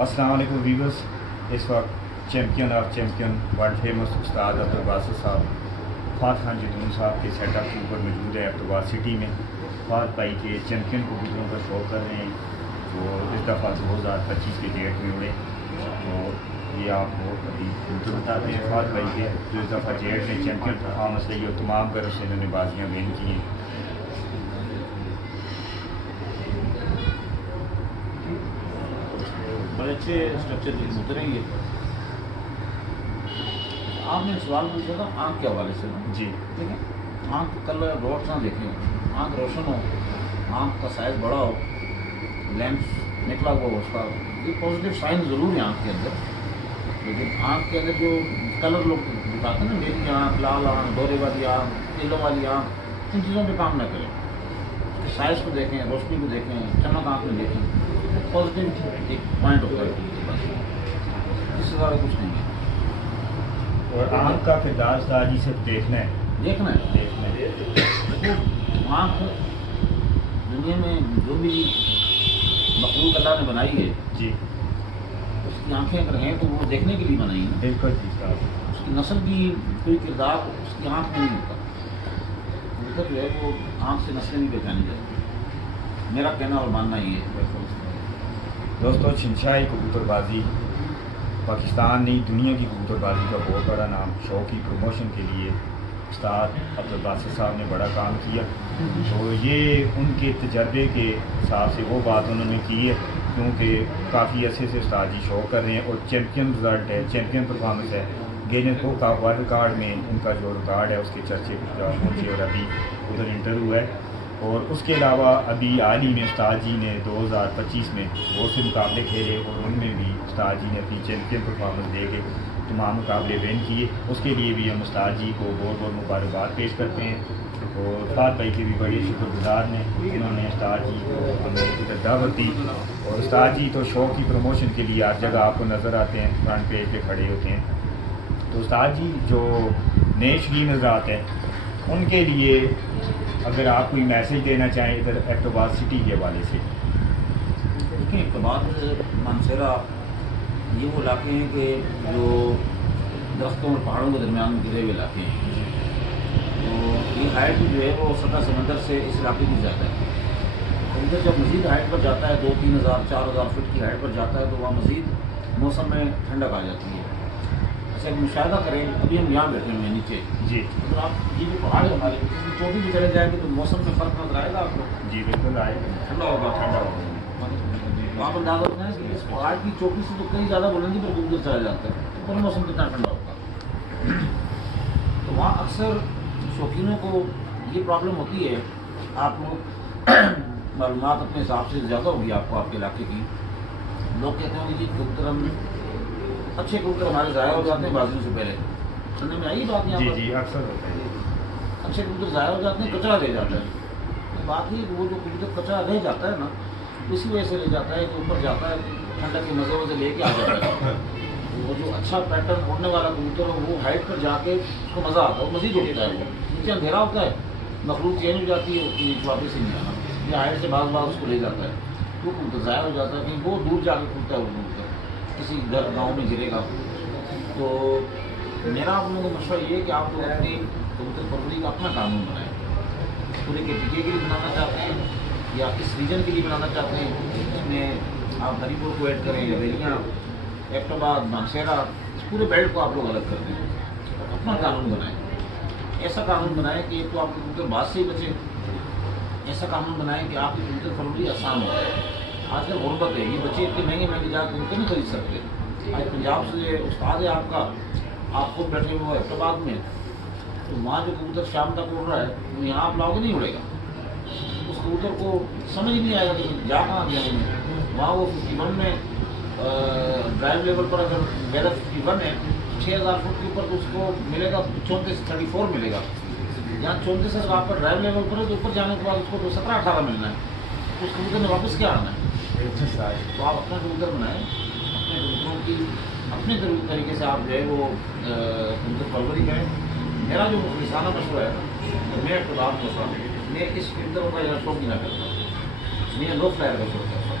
السلام علیکم ویورس. اس وقت champion of champion world famous استاد عبدالباسط صاحب فہد خان جدون صاحب کے سیٹ اپ کے اوپر موجود ہے عبدالباسط سٹی میں. فہد بھائی کے چیمپئن کبوتروں کا شو کر رہے ہیں جو اس دفعہ 2025 کے ڈیٹ میں اڑے. تو یہ آپ کو ابھی کبوتر بتاتے ہیں فہد بھائی کے جو اس دفعہ ڈیٹ میں چیمپئن پرفارمنس رہی اور تمام گھروں سے انہوں نے بازیاں ون کی ہیں. بڑے اچھے اسٹرکچر کے کبوتر ہیں یہ. آپ نے سوال پوچھا تھا آنکھ کے حوالے سے. جی ٹھیک ہے, آنکھ کا کلر روشن دیکھیں, آنکھ روشن ہو, آنکھ کا سائز بڑا ہو, لینس نکلا ہوا ہو اس کا, یہ پازیٹیو سائن ضرور ہے آنکھ کے اندر. لیکن آنکھ کے اندر جو کلر لوگ دکھاتے ہیں نا, میری آنکھ, لال آنکھ, دورے والی آنکھ, یلو والی آنکھ, ان چیزوں پہ کام نہ کریں. سائز کو دیکھیں, روشنی کو دیکھیں, چمک آنکھ میں دیکھیں. پازیٹیو ایک پوائنٹ ہوتا ہے بس, اس سے زیادہ کچھ نہیں ہے. اور آنکھ کا کردار استاد جی سے دیکھنا ہے. دیکھنا ہے آنکھ دنیا میں جو بھی مخلوق اللہ نے بنائی ہے جی اس کی آنکھیں اگر ہیں تو وہ دیکھنے کے لیے بنائی ہیں. بالکل جی صاحب. اس کی نسل کی کوئی کردار اس کی آنکھ میں نہیں ہوتا. کبوتر جو ہے وہ آنکھ سے نسلیں نہیں پہچانی جاتی. میرا کہنا اور ماننا یہ ہے. دوستوں, شنشائی کبوتر بازی پاکستان نہیں دنیا کی کبوتر بازی کا بہت بڑا نام. شو کی پروموشن کے لیے استاد عبدالباسط صاحب نے بڑا کام کیا. تو یہ ان کے تجربے کے حساب سے وہ بات انہوں نے کی ہے, کیونکہ کافی عرصے سے استاد جی شو کر رہے ہیں اور چیمپئن رزلٹ ہے, چیمپئن پرفارمنس ہے. Grains book of world record میں ان کا جو ریکارڈ ہے اس کے چرچے پہنچے اور ابھی ادھر انٹرویو ہے. اور اس کے علاوہ ابھی حال ہی میں استاد جی نے 2025 میں بہت سے مقابلے کھیلے اور ان میں بھی استاد جی نے اپنی چیمپئن پرفارمنس دے کے تمام مقابلے ون کیے. اس کے لیے بھی ہم استاد جی کو بہت بہت مبارکباد پیش کرتے ہیں. اور فہد بھائی کے بھی بڑے شکر گزار ہیں, انہوں نے استاد جی کو ہمیں ادھر دعوت دی. اور استاد جی تو شو کی پروموشن کے لیے ہر جگہ آپ کو نظر آتے ہیں, فرنٹ پیج پہ کھڑے ہوتے ہیں. تو استاد جی جو نئے شوقین حضرات ہیں ان کے لیے اگر آپ کوئی میسیج دینا چاہیں ادھر عبدالباسط سٹی کے حوالے سے. دیکھیں, اقتباس مانسیرا یہ وہ علاقے ہیں کہ جو درختوں اور پہاڑوں کے درمیان گرے ہوئے علاقے ہیں. تو یہ ہائٹ جو ہے وہ سطح سمندر سے اس علاقے کی زیادہ ہے. سمندر جب مزید ہائٹ پر جاتا ہے 2-3 ہزار 4,000 فٹ کی ہائٹ پر جاتا ہے تو وہاں مزید موسم میں ٹھنڈک آ جاتی ہے. ایسا مشاہدہ کریں, ابھی ہم یہاں بیٹھے ہوئے ہیں نیچے. جی اگر آپ یہ جو پہاڑ ہے ہمارے چوٹی بھی چلے جائیں گے تو موسم میں فرق نظر آئے گا آپ کو. جی بالکل آئے. ٹھنڈا ہوگا, ٹھنڈا ہوگا. تو آپ اندازہ ہوتا ہے کہ اس پہاڑ کی چوٹی سے تو کئی زیادہ بلندی پر کبوتر چلا جاتا ہے تو پورا موسم کتنا ٹھنڈا ہوگا. تو وہاں اکثر شوقینوں کو یہ پرابلم ہوتی ہے. آپ لوگ معلومات اپنے حساب سے زیادہ ہوگی آپ کو آپ کے علاقے کی. لوگ کہتے ہیں کہ جی کبوتر ہم اچھے کبوتر ہمارے ضائع ہو جاتے ہیں بازیوں سے پہلے. سننے میں آئی بات یہاں جی پر. جی اکثر ہوتا ہے. اچھے کبوتر ضائع ہو جاتے ہیں, کچرا رہ جاتا ہے. بات یہ کہ وہ جو کبوتر کچرا رہ جاتا ہے نا, اسی وجہ سے رہ جاتا ہے کہ اوپر جاتا ہے ٹھنڈک کے مزے وزے لے کے آ جاتا ہے. وہ جو اچھا پیٹرن اڑنے والا کبوتر ہو وہ ہائٹ پر جا کے اس کو مزہ آتا ہے, وہ مزید اڑتا ہے. وہ نیچے اندھیرا ہوتا ہے, مخلوق چینج ہو جاتی ہے, نیچے واپس ہی نہیں آنا. یہ ہائٹ سے بعض بعض اس کو لے جاتا ہے, وہ کبوتر ضائع ہو جاتا ہے. کہیں بہت دور جا کے کھلتا ہے وہ کبوتر, کسی گھر گاؤں میں گرے گا. تو میرا آپ لوگوں کو مشورہ یہ ہے کہ آپ لوگ اپنی کبوتر پروری کا اپنا قانون بنائیں. پورے کے ٹکے کے لیے بنانا چاہتے ہیں یا کس ریجن کے لیے بنانا چاہتے ہیں, اس میں آپ ہری پور کو ایڈ کریں یا ویلیاں, ایبٹ-آباد, مانسیرا, اس پورے بیلٹ کو آپ لوگ الگ کر دیں. اپنا قانون بنائیں. ایسا قانون بنائیں کہ ایک تو آپ کے کبوتر بات سے ہی بچیں. ایسا قانون بنائیں کہ آپ کی کبوتر پروری آسان ہو. آج کل غربت ہے, یہ بچے اتنے مہنگے مہنگے جا کے کبوتر نہیں خرید سکتے. آج پنجاب سے استاد ہے آپ کا, آپ خود بیٹھے ہوئے ایبٹ-آباد میں, تو وہاں جو کبوتر شام تک اڑ رہا ہے وہ یہاں آپ لاؤ گے نہیں اڑے گا. اس کبوتر کو سمجھ نہیں آئے گا کہ جا کہاں گیا انہیں. وہاں وہ 51 میں ڈرائیو لیول پر اگر ویدر 51 ہے 6,000 فٹ کے اوپر تو اس کو ملے گا 34 ملے گا. یہاں 34 اگر آپ کا ڈرائیو لیول پر ہے تو اوپر جانے کے بعد اس کو 17-18 ملنا ہے. تو اس کبوتر نے واپس کیا آنا ہے. تو آپ اپنا کبوتر بنائیں, اپنے کبوتروں کی اپنے طریقے سے آپ جو ہے وہ کبوتر پروری کریں. میرا جو مخلصانہ مشورہ ہے, میں اقتدار میں اس کبوتروں کا شوق نہیں کرتا, میں لو فلائر کا شوق کرتا ہوں.